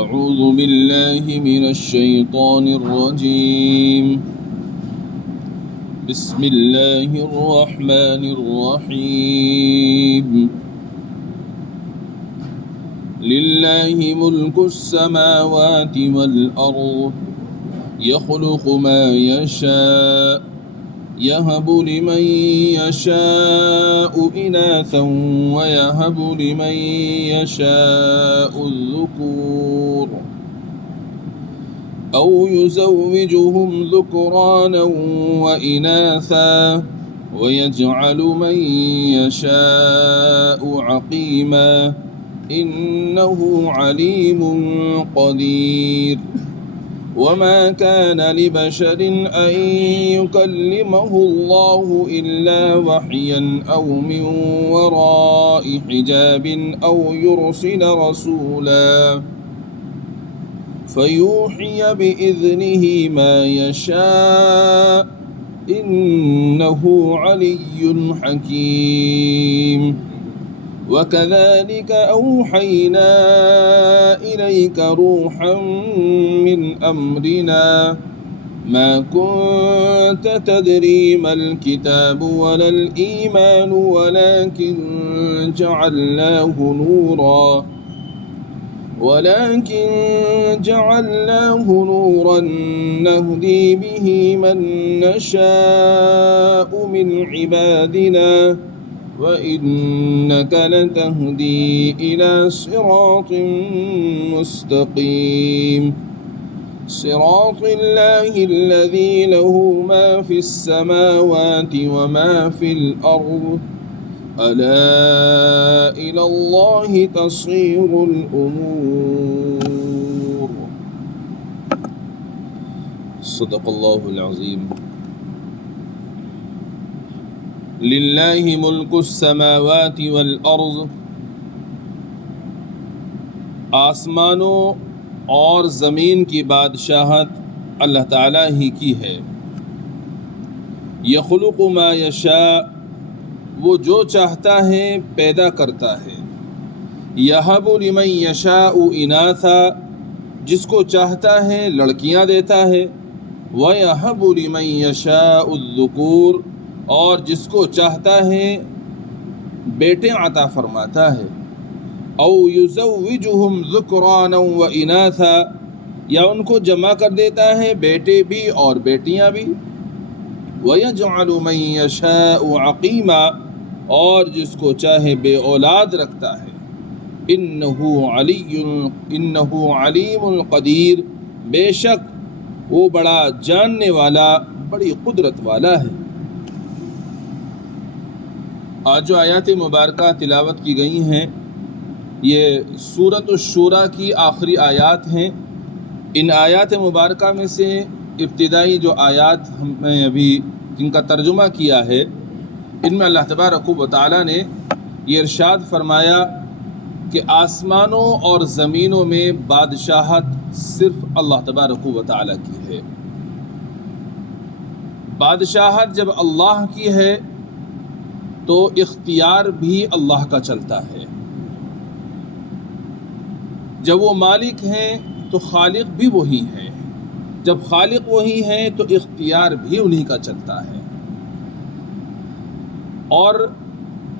أعوذ بالله من الشيطان الرجيم. بسم الله الرحمن الرحيم. لله ملك السماوات والأرض يخلق ما يشاء يهب لمن يشاء إناثا ويهب لمن يشاء الذكور أو يزوجهم ذكرانا وإناثا ويجعل من يشاء عقيما إنه عليم قدير. وما كان لبشر أن يكلمه الله إلا وحيا أو من وراء حجاب أو يرسل رسولا فيوحي بإذنه ما يشاء إنه علي حكيم. وكذلك أوحينا إليك روحا من أمرنا ما كنت تدري ما الكتاب ولا الإيمان ولكن جعلناه نورا نهدي به من نشاء من عبادنا وإنك لتهدي إلى صراط مستقيم. صراط الله الذي له ما في السماوات وما في الأرض ألا إلى الله تصير الأمور. صدق الله العظيم. للہ ملک السماوات والارض، آسمانوں اور زمین کی بادشاہت اللہ تعالیٰ ہی کی ہے. یخلق ما یشاء، وہ جو چاہتا ہے پیدا کرتا ہے. یہب لمن یشاء اناثا، جس کو چاہتا ہے لڑکیاں دیتا ہے. ویہب لمن یشاء الذکور، اور جس کو چاہتا ہے بیٹے عطا فرماتا ہے. او یزوجہم ذکرانا و اناثا، یا ان کو جمع کر دیتا ہے بیٹے بھی اور بیٹیاں بھی. ویجعل من یشاء عقیما، اور جس کو چاہے بے اولاد رکھتا ہے. انہ علیم قدیر، بے شک وہ بڑا جاننے والا، بڑی قدرت والا ہے. آج جو آیات مبارکہ تلاوت کی گئی ہیں یہ سورۃ الشورى کی آخری آیات ہیں. ان آیات مبارکہ میں سے ابتدائی جو آیات ہم نے ابھی جن کا ترجمہ کیا ہے، ان میں اللہ تبارک و تعالیٰ نے یہ ارشاد فرمایا کہ آسمانوں اور زمینوں میں بادشاہت صرف اللہ تبارک و تعالیٰ کی ہے. بادشاہت جب اللہ کی ہے تو اختیار بھی اللہ کا چلتا ہے. جب وہ مالک ہیں تو خالق بھی وہی ہیں. جب خالق وہی ہیں تو اختیار بھی انہی کا چلتا ہے. اور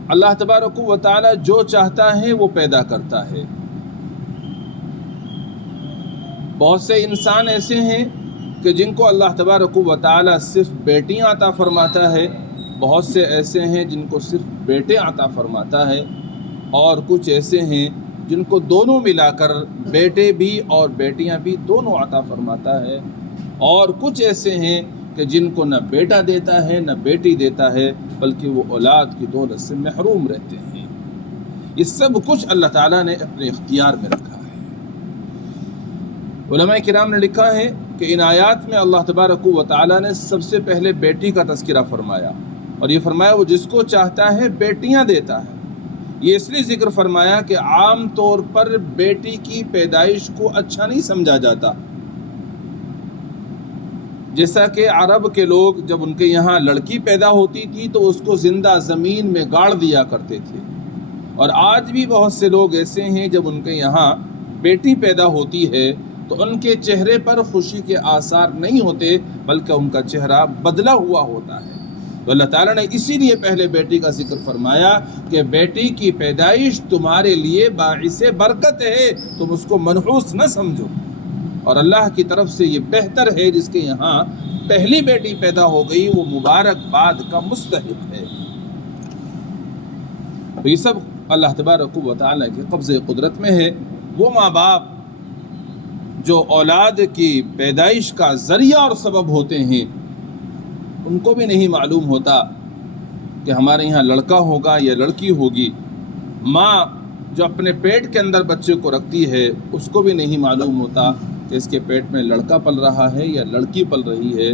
اللہ تبارک و تعالی جو چاہتا ہے وہ پیدا کرتا ہے. بہت سے انسان ایسے ہیں کہ جن کو اللہ تبارک و تعالی صرف بیٹیاں عطا فرماتا ہے. بہت سے ایسے ہیں جن کو صرف بیٹے عطا فرماتا ہے، اور کچھ ایسے ہیں جن کو دونوں ملا کر بیٹے بھی اور بیٹیاں بھی دونوں عطا فرماتا ہے. اور کچھ ایسے ہیں کہ جن کو نہ بیٹا دیتا ہے نہ بیٹی دیتا ہے، بلکہ وہ اولاد کی دولت سے محروم رہتے ہیں. یہ سب کچھ اللہ تعالیٰ نے اپنے اختیار میں رکھا ہے. علماء کرام نے لکھا ہے کہ ان آیات میں اللہ تبارک و تعالیٰ نے سب سے پہلے بیٹی کا تذکرہ فرمایا، اور یہ فرمایا وہ جس کو چاہتا ہے بیٹیاں دیتا ہے. یہ اس لیے ذکر فرمایا کہ عام طور پر بیٹی کی پیدائش کو اچھا نہیں سمجھا جاتا. جیسا کہ عرب کے لوگ جب ان کے یہاں لڑکی پیدا ہوتی تھی تو اس کو زندہ زمین میں گاڑ دیا کرتے تھے. اور آج بھی بہت سے لوگ ایسے ہیں جب ان کے یہاں بیٹی پیدا ہوتی ہے تو ان کے چہرے پر خوشی کے آثار نہیں ہوتے بلکہ ان کا چہرہ بدلا ہوا ہوتا ہے۔ تو اللہ تعالیٰ نے اسی لیے پہلے بیٹی کا ذکر فرمایا کہ بیٹی کی پیدائش تمہارے لیے باعث برکت ہے، تم اس کو منحوس نہ سمجھو، اور اللہ کی طرف سے یہ بہتر ہے جس کے یہاں پہلی بیٹی پیدا ہو گئی وہ مبارکباد کا مستحق ہے۔ تو یہ سب اللہ تبارک و تعالیٰ کے قبضے قدرت میں ہے۔ وہ ماں باپ جو اولاد کی پیدائش کا ذریعہ اور سبب ہوتے ہیں ان کو بھی نہیں معلوم ہوتا کہ ہمارے یہاں لڑکا ہوگا یا لڑکی ہوگی۔ ماں جو اپنے پیٹ کے اندر بچے کو رکھتی ہے اس کو بھی نہیں معلوم ہوتا کہ اس کے پیٹ میں لڑکا پل رہا ہے یا لڑکی پل رہی ہے۔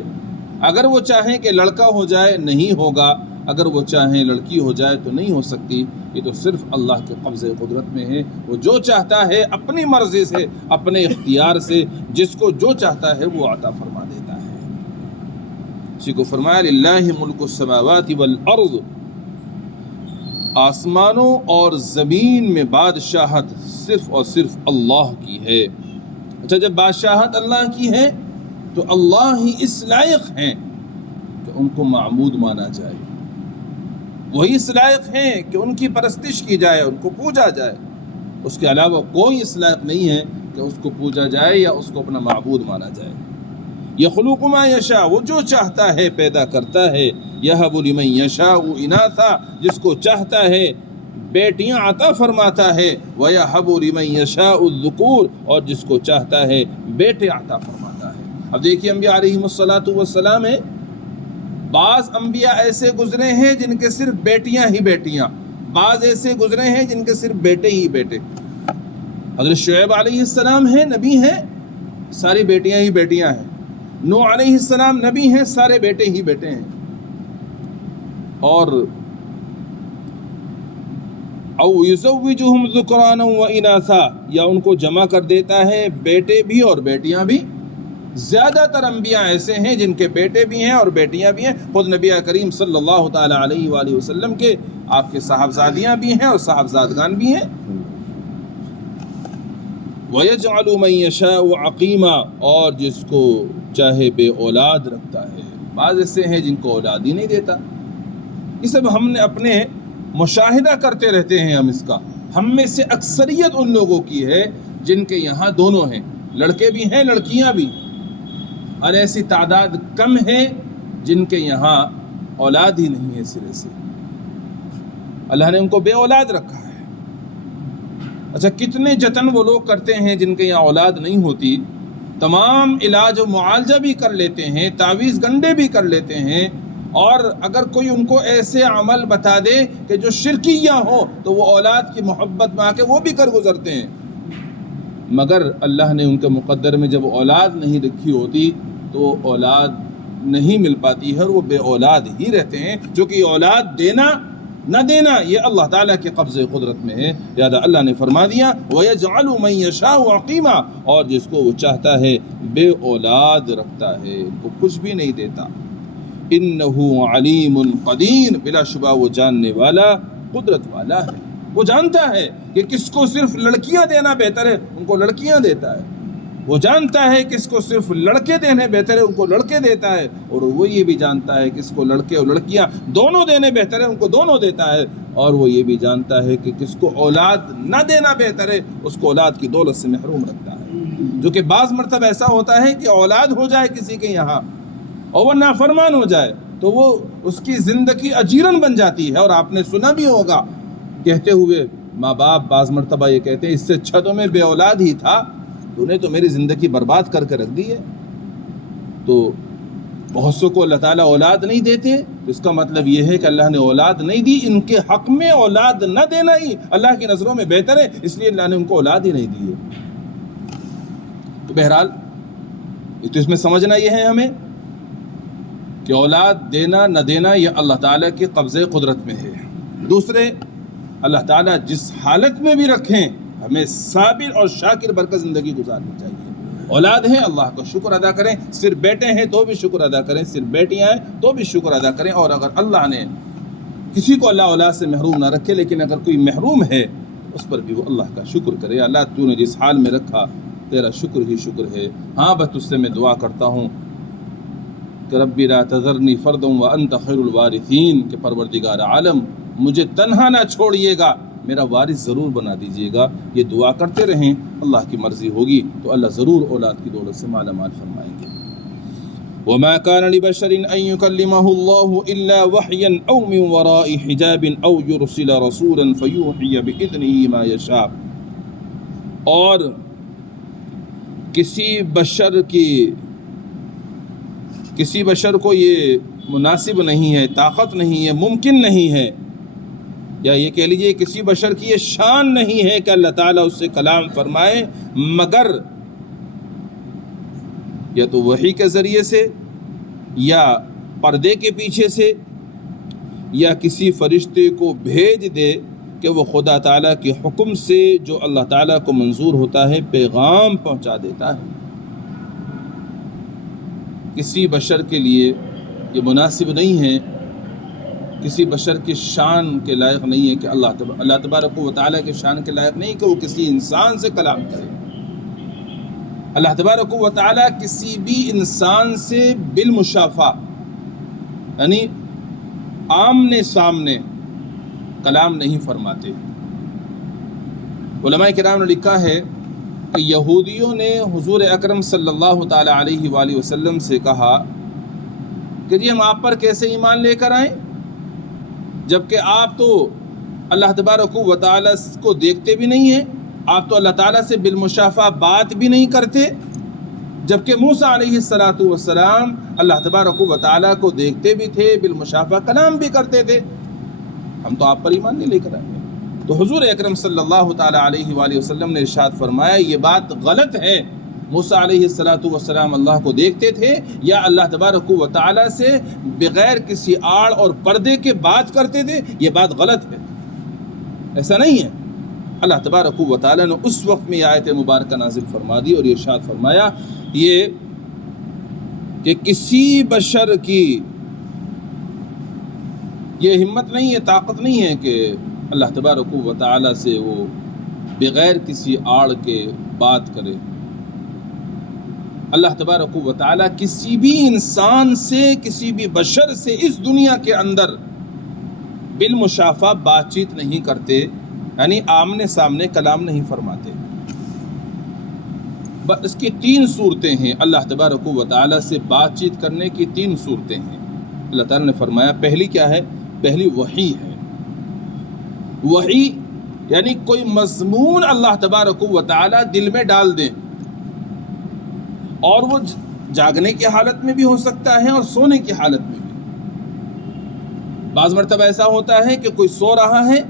اگر وہ چاہیں کہ لڑکا ہو جائے نہیں ہوگا، اگر وہ چاہیں لڑکی ہو جائے تو نہیں ہو سکتی۔ یہ تو صرف اللہ کے قبضے قدرت میں ہے، وہ جو چاہتا ہے اپنی مرضی سے اپنے اختیار سے جس کو جو چاہتا ہے وہ عطا فرما دیتا ہے۔ اسی کو فرمایا للہ ملک السماوات والارض، آسمانوں اور زمین میں بادشاہت صرف اور صرف اللہ کی ہے۔ اچھا، جب بادشاہت اللہ کی ہے تو اللہ ہی اس لائق ہیں کہ ان کو معبود مانا جائے، وہی اس لائق ہیں کہ ان کی پرستش کی جائے، ان کو پوجا جائے۔ اس کے علاوہ کوئی اس لائق نہیں ہے کہ اس کو پوجا جائے یا اس کو اپنا معبود مانا جائے۔ یخلق ما یشاء، وہ جو چاہتا ہے پیدا کرتا ہے۔ یہب لمن یشاء اناثا، جس کو چاہتا ہے بیٹیاں عطا فرماتا ہے۔ ویہب لمن یشاء الذکور، اور جس کو چاہتا ہے بیٹے عطا فرماتا ہے۔ اب دیکھیے انبیاء علیہم الصلاۃ والسلام ہے، بعض انبیاء ایسے گزرے ہیں جن کے صرف بیٹیاں ہی بیٹیاں، بعض ایسے گزرے ہیں جن کے صرف بیٹے ہی بیٹے۔ حضرت شعیب علیہ السلام ہیں، نبی ہیں، ساری بیٹیاں ہی بیٹیاں ہیں۔ نوح علیہ السلام نبی ہیں، سارے بیٹے ہی بیٹے ہیں۔ اور او یزوجہم ذکرانا و اناثا، یا ان کو جمع کر دیتا ہے بیٹے بھی اور بیٹیاں بھی۔ زیادہ تر انبیاء ایسے ہیں جن کے بیٹے بھی ہیں اور بیٹیاں بھی ہیں۔ خود نبی کریم صلی اللہ تعالی علیہ وآلہ وسلم کے آپ کے صاحبزادیاں بھی ہیں اور صاحبزادگان بھی ہیں۔ وَيَجْعَلُ مَن يَشَاءُ عَقِيمًا، اور جس کو چاہے بے اولاد رکھتا ہے۔ بعض ایسے ہیں جن کو اولاد ہی نہیں دیتا۔ یہ سب ہم نے اپنے مشاہدہ کرتے رہتے ہیں ہم اس کا۔ ہم میں سے اکثریت ان لوگوں کی ہے جن کے یہاں دونوں ہیں، لڑکے بھی ہیں لڑکیاں بھی، اور ایسی تعداد کم ہے جن کے یہاں اولاد ہی نہیں ہے سرے سے۔ اللہ نے ان کو بے اولاد رکھا ہے۔ اچھا، کتنے جتن وہ لوگ کرتے ہیں جن کے یہاں اولاد نہیں ہوتی، تمام علاج و معالجہ بھی کر لیتے ہیں، تعویذ گنڈے بھی کر لیتے ہیں، اور اگر کوئی ان کو ایسے عمل بتا دے کہ جو شرکیہ ہو تو وہ اولاد کی محبت میں آ کے وہ بھی کر گزرتے ہیں۔ مگر اللہ نے ان کے مقدر میں جب اولاد نہیں رکھی ہوتی تو اولاد نہیں مل پاتی ہے اور وہ بے اولاد ہی رہتے ہیں، جو کہ اولاد دینا نہ دینا یہ اللہ تعالیٰ کے قبضے قدرت میں ہے۔ لہذا اللہ نے فرما دیا وَيَجْعَلُ مَن يَشَاءُ عَقِيمًا، اور جس کو وہ چاہتا ہے بے اولاد رکھتا ہے، ان کو کچھ بھی نہیں دیتا۔ إِنَّهُ عَلِيمٌ قَدِيرٌ، بلا شبہ وہ جاننے والا قدرت والا ہے۔ وہ جانتا ہے کہ کس کو صرف لڑکیاں دینا بہتر ہے، ان کو لڑکیاں دیتا ہے۔ وہ جانتا ہے کس کو صرف لڑکے دینے بہتر ہے، ان کو لڑکے دیتا ہے، اور وہ یہ بھی جانتا ہے کس کو لڑکے اور لڑکیاں دونوں دینے بہتر ہے، ان کو دونوں دیتا ہے، اور وہ یہ بھی جانتا ہے کہ کس کو اولاد نہ دینا بہتر ہے، اس کو اولاد کی دولت سے محروم رکھتا ہے۔ جو کہ بعض مرتبہ ایسا ہوتا ہے کہ اولاد ہو جائے کسی کے یہاں اور وہ نافرمان ہو جائے تو وہ اس کی زندگی اجیرن بن جاتی ہے۔ اور آپ نے سنا بھی ہوگا کہتے ہوئے، ماں باپ بعض مرتبہ یہ کہتے ہیں اس سے اچھا تو میں بے اولاد ہی تھا، تو نے تو میری زندگی برباد کر کے رکھ دی ہے۔ تو بہت سے کو اللہ تعالیٰ اولاد نہیں دیتے، اس کا مطلب یہ ہے کہ اللہ نے اولاد نہیں دی، ان کے حق میں اولاد نہ دینا ہی اللہ کی نظروں میں بہتر ہے، اس لیے اللہ نے ان کو اولاد ہی نہیں دی ہے۔ تو بہرحال تو اس میں سمجھنا یہ ہے ہمیں کہ اولاد دینا نہ دینا یہ اللہ تعالیٰ کے قبضے قدرت میں ہے۔ دوسرے، اللہ تعالیٰ جس حالت میں بھی رکھیں ہمیں صابر اور شاکر بن کر زندگی گزارنی چاہیے۔ اولاد ہے اللہ کا شکر ادا کریں، صرف بیٹے ہیں تو بھی شکر ادا کریں، صرف بیٹیاں ہیں تو بھی شکر ادا کریں، اور اگر اللہ نے کسی کو اللہ اولاد سے محروم نہ رکھے، لیکن اگر کوئی محروم ہے اس پر بھی وہ اللہ کا شکر کرے. اللہ تو نے جس حال میں رکھا تیرا شکر ہی شکر ہے. ہاں بس تجھ سے میں دعا کرتا ہوں کہ ربی لا تذرنی فردا وانت خیر الوارثین، کہ پروردگار عالم مجھے تنہا نہ چھوڑیے گا، میرا وارث ضرور بنا دیجیے گا. یہ دعا کرتے رہیں، اللہ کی مرضی ہوگی تو اللہ ضرور اولاد کی دولت سے مالا مال فرمائیں گے. وما كان لبشر ان يكلمه الله الا وحيا او من وراء حجاب او يرسل رسولا فيوحي باذنه ما يشاء. اور کسی بشر کو یہ مناسب نہیں ہے، طاقت نہیں ہے، ممکن نہیں ہے، یا یہ کہہ لیجیے کسی بشر کی یہ شان نہیں ہے کہ اللہ تعالیٰ اس سے کلام فرمائے مگر یا تو وحی کے ذریعے سے، یا پردے کے پیچھے سے، یا کسی فرشتے کو بھیج دے کہ وہ خدا تعالیٰ کے حکم سے جو اللہ تعالیٰ کو منظور ہوتا ہے پیغام پہنچا دیتا ہے. کسی بشر کے لیے یہ مناسب نہیں ہے، کسی بشر کی شان کے لائق نہیں ہے کہ اللہ تبارک و تعالیٰ کے شان کے لائق نہیں کہ وہ کسی انسان سے کلام کرے. اللہ تبارک و تعالیٰ کسی بھی انسان سے بالمشافہ یعنی آمنے سامنے کلام نہیں فرماتے. علماء کرام نے لکھا ہے کہ یہودیوں نے حضور اکرم صلی اللہ تعالیٰ علیہ وآلہ وسلم سے کہا کہ جی ہم آپ پر کیسے ایمان لے کر آئیں جبکہ آپ تو اللہ تبارک و تعالیٰ کو دیکھتے بھی نہیں ہیں، آپ تو اللہ تعالیٰ سے بالمشافہ بات بھی نہیں کرتے، جبکہ موسیٰ علیہ السلام اللہ تبارک و تعالیٰ کو دیکھتے بھی تھے، بالمشافہ کلام بھی کرتے تھے، ہم تو آپ پر ایمان نہیں لے کر آئیں گے. تو حضور اکرم صلی اللہ تعالیٰ علیہ وآلہ وسلم نے ارشاد فرمایا یہ بات غلط ہے. موسیٰ علیہ السلام اللہ کو دیکھتے تھے یا اللہ تبارک و تعالیٰ سے بغیر کسی آڑ اور پردے کے بات کرتے تھے، یہ بات غلط ہے، ایسا نہیں ہے. اللہ تبارک و تعالیٰ نے اس وقت میں یہ آیت مبارکہ نازل فرما دی اور یہ ارشاد فرمایا یہ کہ کسی بشر کی یہ ہمت نہیں ہے، طاقت نہیں ہے کہ اللہ تبارک و تعالیٰ سے وہ بغیر کسی آڑ کے بات کرے. اللہ تبارک و تعالیٰ کسی بھی انسان سے، کسی بھی بشر سے اس دنیا کے اندر بالمشافہ بات چیت نہیں کرتے، یعنی آمنے سامنے کلام نہیں فرماتے. اس کی 3 صورتیں ہیں، اللہ تبارک و تعالیٰ سے بات چیت کرنے کی 3 صورتیں ہیں. اللہ تعالیٰ نے فرمایا پہلی کیا ہے؟ پہلی وحی ہے. وحی یعنی کوئی مضمون اللہ تبارک و تعالیٰ دل میں ڈال دیں، اور وہ جاگنے کی حالت میں بھی ہو سکتا ہے اور سونے کی حالت میں بھی. بعض مرتبہ ایسا ہوتا ہے کہ کوئی سو رہا ہے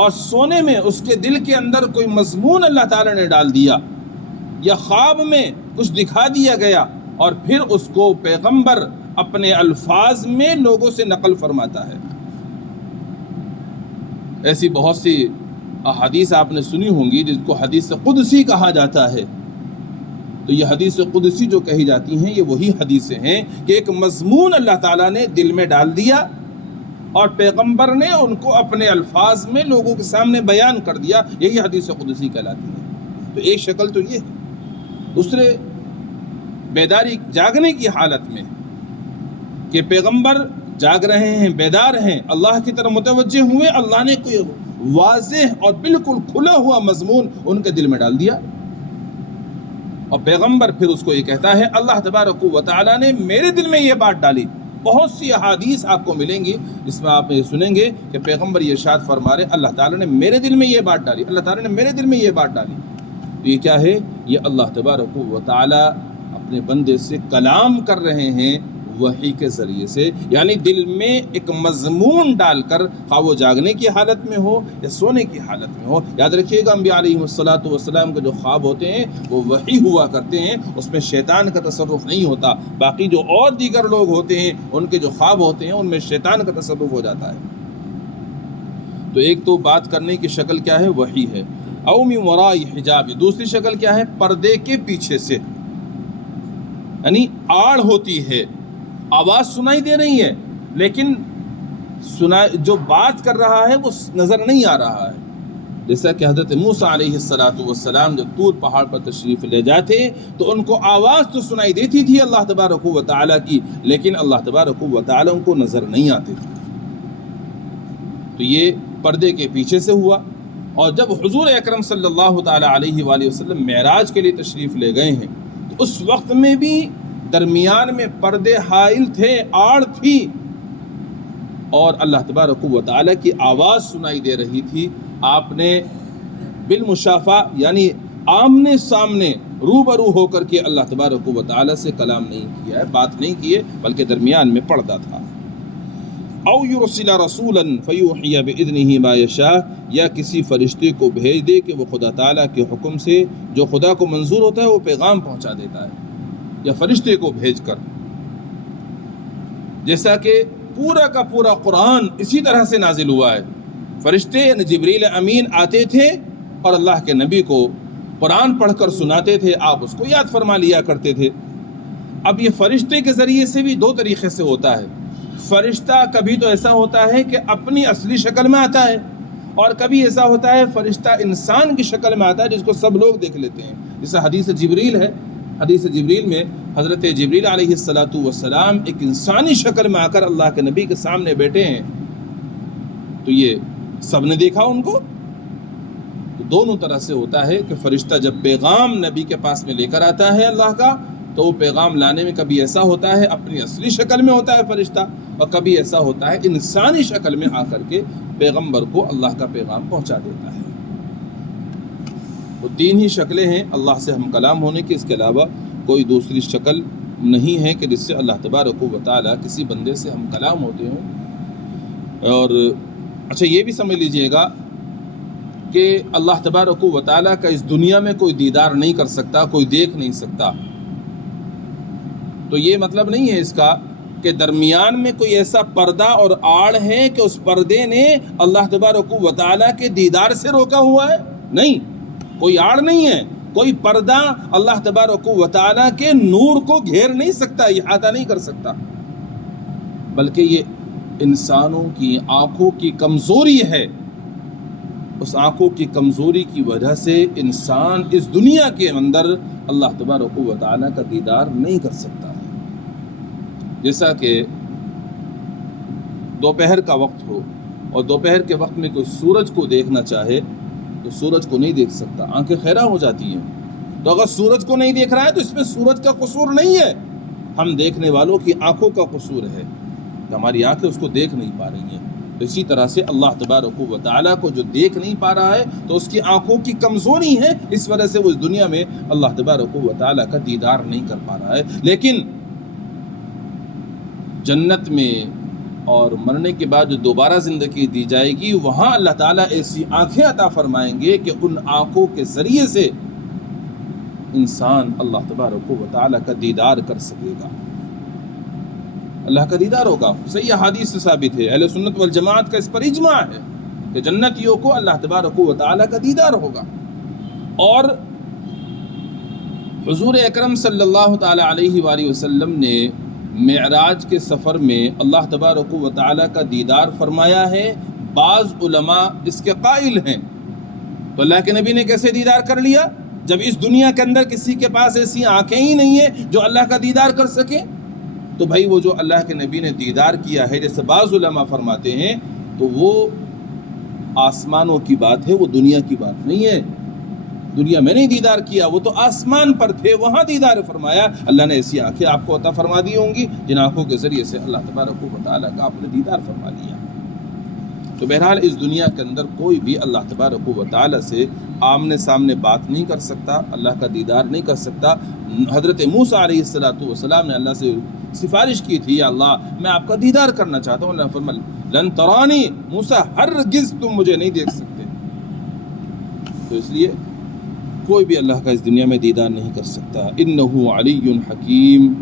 اور سونے میں اس کے دل کے اندر کوئی مضمون اللہ تعالیٰ نے ڈال دیا، یا خواب میں کچھ دکھا دیا گیا اور پھر اس کو پیغمبر اپنے الفاظ میں لوگوں سے نقل فرماتا ہے. ایسی بہت سی احادیث آپ نے سنی ہوں گی جس کو حدیث قدسی کہا جاتا ہے. تو یہ حدیث قدسی جو کہی جاتی ہیں یہ وہی حدیثیں ہیں کہ ایک مضمون اللہ تعالیٰ نے دل میں ڈال دیا اور پیغمبر نے ان کو اپنے الفاظ میں لوگوں کے سامنے بیان کر دیا، یہی حدیث قدسی کہلاتی ہے. تو ایک شکل تو یہ ہے. دوسرے بیداری جاگنے کی حالت میں کہ پیغمبر جاگ رہے ہیں، بیدار ہیں، اللہ کی طرف متوجہ ہوئے، اللہ نے کوئی واضح اور بالکل کھلا ہوا مضمون ان کے دل میں ڈال دیا اور پیغمبر پھر اس کو یہ کہتا ہے اللہ تبارک و تعالیٰ نے میرے دل میں یہ بات ڈالی. بہت سی احادیث آپ کو ملیں گی جس میں آپ یہ سنیں گے کہ پیغمبر یہ ارشاد فرما رہے اللہ تعالیٰ نے میرے دل میں یہ بات ڈالی، اللہ تعالیٰ نے میرے دل میں یہ بات ڈالی. تو یہ کیا ہے؟ یہ اللہ تبارک و تعالیٰ اپنے بندے سے کلام کر رہے ہیں وحی کے ذریعے سے، یعنی دل میں ایک مضمون ڈال کر، خواہ وہ جاگنے کی حالت میں ہو یا سونے کی حالت میں ہو. یاد رکھیے گا انبیاء علیہ السلام کے جو خواب ہوتے ہیں وہ وحی ہوا کرتے ہیں، اس میں شیطان کا تصرف نہیں ہوتا. باقی جو اور دیگر لوگ ہوتے ہیں ان کے جو خواب ہوتے ہیں ان میں شیطان کا تصرف ہو جاتا ہے. تو ایک تو بات کرنے کی شکل کیا ہے؟ وحی ہے. او من وراء حجاب، دوسری شکل کیا ہے؟ پردے کے پیچھے سے، یعنی آڑ ہوتی ہے، آواز سنائی دے رہی ہے لیکن جو بات کر رہا ہے وہ نظر نہیں آ رہا ہے. جیسا کہ حضرت موسیٰ علیہ السلام جب طور پہاڑ پر تشریف لے جاتے تو ان کو آواز تو سنائی دیتی تھی اللہ تبارک و تعالیٰ کی، لیکن اللہ تبارک و تعالیٰ ان کو نظر نہیں آتے تھے۔ تو یہ پردے کے پیچھے سے ہوا۔ اور جب حضور اکرم صلی اللہ تعالیٰ علیہ وآلہ وسلم معراج کے لیے تشریف لے گئے ہیں تو اس وقت میں بھی درمیان میں پردے حائل تھے، آڑ تھی، اور اللہ تبارک و تعالیٰ کی آواز سنائی دے رہی تھی۔ آپ نے بالمشافہ یعنی آمنے سامنے روبرو ہو کر کے اللہ تبارک و تعالیٰ سے کلام نہیں کیا ہے، بات نہیں کی ہے، بلکہ درمیان میں پردہ تھا۔ او یرسل رسولا فیوحی باذنہ ما یشاء، یا کسی فرشتے کو بھیج دے کہ وہ خدا تعالیٰ کے حکم سے جو خدا کو منظور ہوتا ہے وہ پیغام پہنچا دیتا ہے، یا فرشتے کو بھیج کر، جیسا کہ پورا کا پورا قرآن اسی طرح سے نازل ہوا ہے۔ فرشتے یعنی جبریل امین آتے تھے اور اللہ کے نبی کو قرآن پڑھ کر سناتے تھے، آپ اس کو یاد فرما لیا کرتے تھے۔ اب یہ فرشتے کے ذریعے سے بھی دو طریقے سے ہوتا ہے۔ فرشتہ کبھی تو ایسا ہوتا ہے کہ اپنی اصلی شکل میں آتا ہے، اور کبھی ایسا ہوتا ہے فرشتہ انسان کی شکل میں آتا ہے جس کو سب لوگ دیکھ لیتے ہیں، جیسا حدیث جبریل ہے۔ حدیث جبریل میں حضرت جبریل علیہ السلام ایک انسانی شکل میں آ کر اللہ کے نبی کے سامنے بیٹھے ہیں، تو یہ سب نے دیکھا ان کو۔ تو دونوں طرح سے ہوتا ہے کہ فرشتہ جب پیغام نبی کے پاس میں لے کر آتا ہے اللہ کا، تو وہ پیغام لانے میں کبھی ایسا ہوتا ہے اپنی اصلی شکل میں ہوتا ہے فرشتہ، اور کبھی ایسا ہوتا ہے انسانی شکل میں آ کر کے پیغمبر کو اللہ کا پیغام پہنچا دیتا ہے۔ تو تین ہی شکلیں ہیں اللہ سے ہم کلام ہونے کی، اس کے علاوہ کوئی دوسری شکل نہیں ہے کہ جس سے اللہ تبارک و تعالیٰ کسی بندے سے ہم کلام ہوتے ہوں۔ اور اچھا یہ بھی سمجھ لیجئے گا کہ اللہ تبارک و تعالیٰ کا اس دنیا میں کوئی دیدار نہیں کر سکتا، کوئی دیکھ نہیں سکتا۔ تو یہ مطلب نہیں ہے اس کا کہ درمیان میں کوئی ایسا پردہ اور آڑ ہے کہ اس پردے نے اللہ تبارک و تعالیٰ کے دیدار سے روکا ہوا ہے، نہیں، کوئی آڑ نہیں ہے، کوئی پردہ اللہ تبارک و تعالیٰ کے نور کو گھیر نہیں سکتا، احاطہ نہیں کر سکتا، بلکہ یہ انسانوں کی آنکھوں کی کمزوری ہے۔ اس آنکھوں کی کمزوری کی وجہ سے انسان اس دنیا کے اندر اللہ تبارک و تعالیٰ کا دیدار نہیں کر سکتا ہے۔ جیسا کہ دوپہر کا وقت ہو اور دوپہر کے وقت میں کوئی سورج کو دیکھنا چاہے تو سورج کو نہیں دیکھ سکتا، آنکھیں خیرہ ہو جاتی ہیں۔ تو اگر سورج کو نہیں دیکھ رہا ہے تو اس میں سورج کا قصور نہیں ہے، ہم دیکھنے والوں کی آنکھوں کا قصور ہے کہ ہماری آنکھیں اس کو دیکھ نہیں پا رہی ہیں۔ اسی طرح سے اللہ تبارک و تعالیٰ کو جو دیکھ نہیں پا رہا ہے تو اس کی آنکھوں کی کمزوری ہے، اس وجہ سے وہ اس دنیا میں اللہ تبارک و تعالیٰ کا دیدار نہیں کر پا رہا ہے۔ لیکن جنت میں اور مرنے کے بعد جو دوبارہ زندگی دی جائے گی، وہاں اللہ تعالیٰ ایسی آنکھیں عطا فرمائیں گے کہ ان آنکھوں کے ذریعے سے انسان اللہ تبارک و تعالیٰ کا دیدار کر سکے گا، اللہ کا دیدار ہوگا۔ صحیح حدیث سے ثابت ہے، اہل سنت والجماعت کا اس پر اجماع ہے کہ جنتیوں کو اللہ تبارک و تعالیٰ کا دیدار ہوگا۔ اور حضور اکرم صلی اللہ تعالیٰ علیہ وآلہ وسلم نے معراج کے سفر میں اللہ تبارک و تعالیٰ کا دیدار فرمایا ہے۔ بعض علماء اس کے قائل ہیں تو اللہ کے نبی نے کیسے دیدار کر لیا جب اس دنیا کے اندر کسی کے پاس ایسی آنکھیں ہی نہیں ہیں جو اللہ کا دیدار کر سکے؟ تو بھائی وہ جو اللہ کے نبی نے دیدار کیا ہے، جیسے بعض علماء فرماتے ہیں، تو وہ آسمانوں کی بات ہے، وہ دنیا کی بات نہیں ہے۔ دنیا میں نہیں دیدار کیا، وہ تو آسمان پر تھے، وہاں دیدار فرمایا۔ اللہ نے ایسی آنکھیں آپ کو عطا فرما دی ہوں گی جن آنکھوں کے ذریعے سے اللہ تبارک و تعالیٰ کا آپ نے دیدار فرما لیا۔ تو بہرحال اس دنیا کے اندر کوئی بھی اللہ تبارک و تعالیٰ سے آمنے سامنے بات نہیں کر سکتا، اللہ کا دیدار نہیں کر سکتا۔ حضرت موسیٰ علیہ السلام نے اللہ سے سفارش کی تھی، یا اللہ میں آپ کا دیدار کرنا چاہتا ہوں۔ اللہ نے فرمایا لن ترانی، موسیٰ ہرگز تم مجھے نہیں دیکھ سکتے۔ تو اس لیے کوئی بھی اللہ کا اس دنیا میں دیدار نہیں کر سکتا۔ انہ علی حکیم،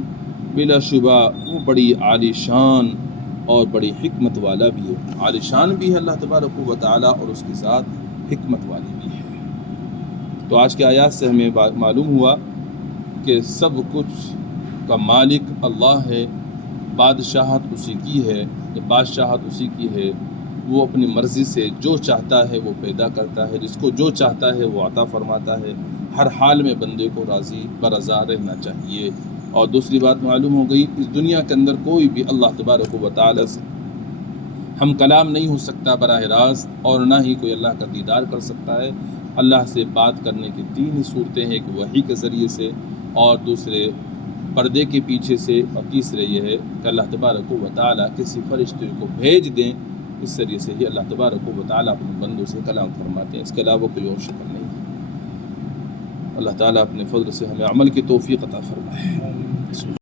بلا شبہ وہ بڑی عالی شان اور بڑی حکمت والا بھی ہے۔ عالی شان بھی ہے اللہ تبارک و تعالیٰ، اور اس کے ساتھ حکمت والی بھی ہے۔ تو آج کے آیات سے ہمیں معلوم ہوا کہ سب کچھ کا مالک اللہ ہے، بادشاہت اسی کی ہے، بادشاہت اسی کی ہے، وہ اپنی مرضی سے جو چاہتا ہے وہ پیدا کرتا ہے، جس کو جو چاہتا ہے وہ عطا فرماتا ہے۔ ہر حال میں بندے کو راضی برضا رہنا چاہیے۔ اور دوسری بات معلوم ہو گئی، اس دنیا کے اندر کوئی بھی اللہ تبارک و تعالی سے ہم کلام نہیں ہو سکتا براہ راست، اور نہ ہی کوئی اللہ کا دیدار کر سکتا ہے۔ اللہ سے بات کرنے کی تین ہی صورتیں ہیں، ایک وحی کے ذریعے سے، اور دوسرے پردے کے پیچھے سے، اور تیسرے یہ ہے کہ اللہ تبارک و تعالی کسی فرشتے کو بھیج دیں، اس ذریعے سے ہی اللہ تبارک و تعالی اپنے بندوں سے کلام فرماتے ہیں، اس کے علاوہ کوئی اور شکل نہیں ہے۔ اللہ تعالیٰ اپنے فضل سے ہمیں عمل کی توفیق عطا فرمائے۔